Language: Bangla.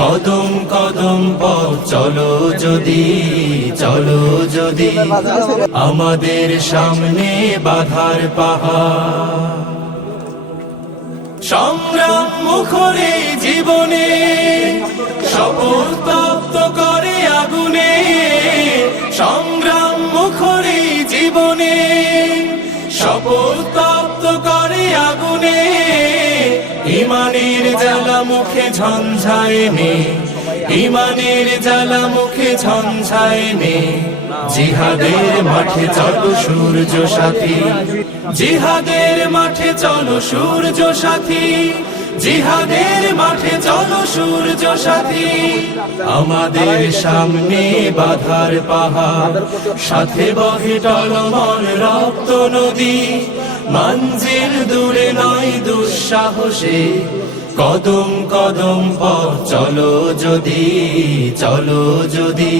কদম কদম পথ, চলো যদি চলো যদি। আমাদের সামনে বাধার পাহাড়। সংগ্রাম মুখরে জীবনে, শপথ তপ্ত করে আগুনে। সংগ্রাম মুখরে জীবনে, শপথ তপ্ত করে আগুনে। ইমানের জ্বালা মুখে ঝঞ্ঝায় নে ইমানের জ্বালা মুখে ঝঞ্ঝায় নে জিহাদের মাঠে চলো সূর্য সাথী, জিহাদের মাঠে চলো সূর্য সাথী, জিহাদের মাঠে চলো সূর্য সাথী। আমাদের সামনে বাধার পাহাড়, সাথে বহে টলমল রক্ত নদী মঞ্জিল দূরে নয় দুঃসাহসে। কদম কদম পথ চলো যদি চলো যদি।